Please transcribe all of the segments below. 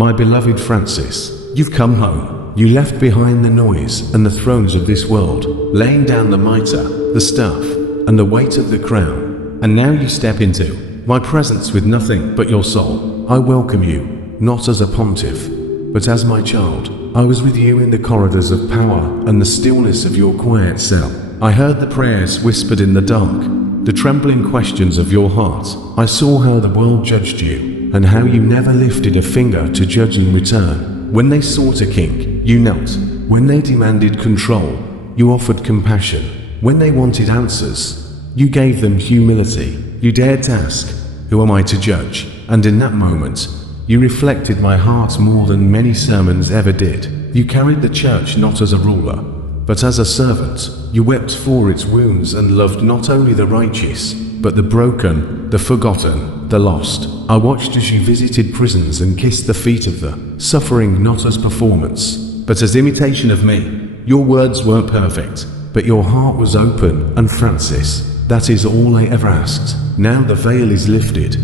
My beloved Francis, you've come home. You left behind the noise and the thrones of this world, laying down the mitre, the staff, and the weight of the crown. And now you step into my presence with nothing but your soul. I welcome you, not as a pontiff, but as my child. I was with you in the corridors of power and the stillness of your quiet cell. I heard the prayers whispered in the dark, the trembling questions of your heart. I saw how the world judged you, and how you never lifted a finger to judge in return. When they sought a king, you knelt. When they demanded control, you offered compassion. When they wanted answers, you gave them humility. You dared to ask, who am I to judge? And in that moment, you reflected my heart more than many sermons ever did. You carried the church not as a ruler, but as a servant. You wept for its wounds and loved not only the righteous, but the broken, the forgotten, the lost. I watched as you visited prisons and kissed the feet of the suffering, not as performance, but as imitation of me. Your words weren't perfect, but your heart was open. And Francis, that is all I ever asked. Now the veil is lifted,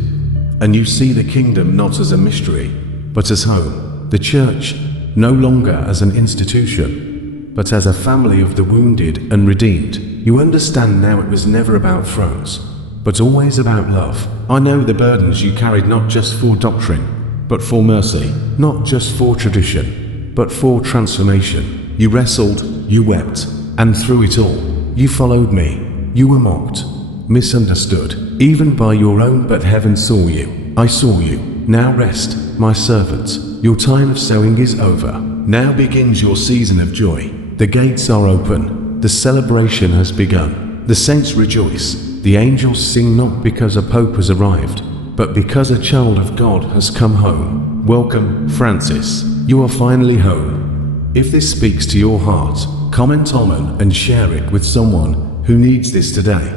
and you see the kingdom not as a mystery, but as home. The church, no longer as an institution, but as a family of the wounded and redeemed. You understand now it was never about thrones, but always about love. I know the burdens you carried, not just for doctrine, but for mercy, not just for tradition, but for transformation. You wrestled, you wept, and through it all, you followed me. You were mocked, misunderstood, even by your own, but heaven saw you. I saw you. Now rest, my servant. Your time of sowing is over. Now begins your season of joy. The gates are open. The celebration has begun. The saints rejoice. The angels sing, not because a pope has arrived, but because a child of God has come home. Welcome, Francis. You are finally home. If this speaks to your heart, comment on and share it with someone who needs this today.